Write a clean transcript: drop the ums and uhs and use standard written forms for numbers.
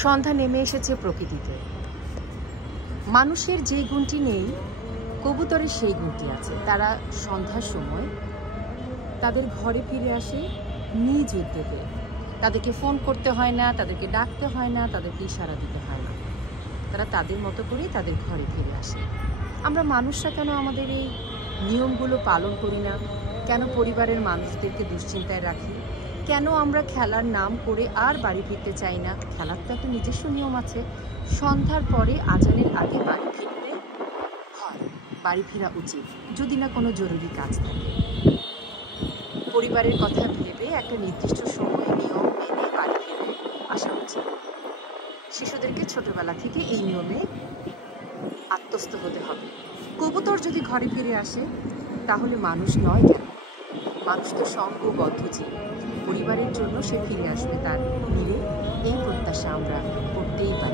সন্ধ্যা নেমে এসেছে প্রকৃতিতে। মানুষের যে গুণটি নেই, কবুতরের সেই গুণটি আছে। তারা সন্ধ্যার সময় তাদের ঘরে ফিরে আসে নিজ উদ্যোগে। তাদেরকে ফোন করতে হয় না, তাদেরকে ডাকতে হয় না, তাদেরকে ইশারা দিতে হয় না। তারা তাদের মতো করেই তাদের ঘরে ফিরে আসে। আমরা মানুষরা কেন আমাদের এই নিয়মগুলো পালন করি না? কেন পরিবারের মানুষদেরকে দুশ্চিন্তায় রাখি? কেন আমরা খেলার নাম করে আর বাড়ি ফিরতে চাই না? খেলার তো একটা নিজস্ব নিয়ম আছে। সন্ধ্যার পরে আজানের আগে বাড়ি ফিরতে হয়, বাড়ি ফেরা উচিত, যদি না কোনো জরুরি কাজ থাকে। পরিবারের কথা ভেবে একটা নির্দিষ্ট সময় নিয়ম মেনে বাড়ি ফিরে আসা উচিত। শিশুদেরকে ছোটবেলা থেকে এই নিয়মে আত্মস্থ হতে হবে। কবুতর যদি ঘরে ফিরে আসে, তাহলে মানুষ নয় কেন? মানুষ তো সঙ্গবদ্ধ জীব। পরিবারের জন্য সে ফিরে আসবে তার মিলে, এই প্রত্যাশা আমরা করতেই পারি।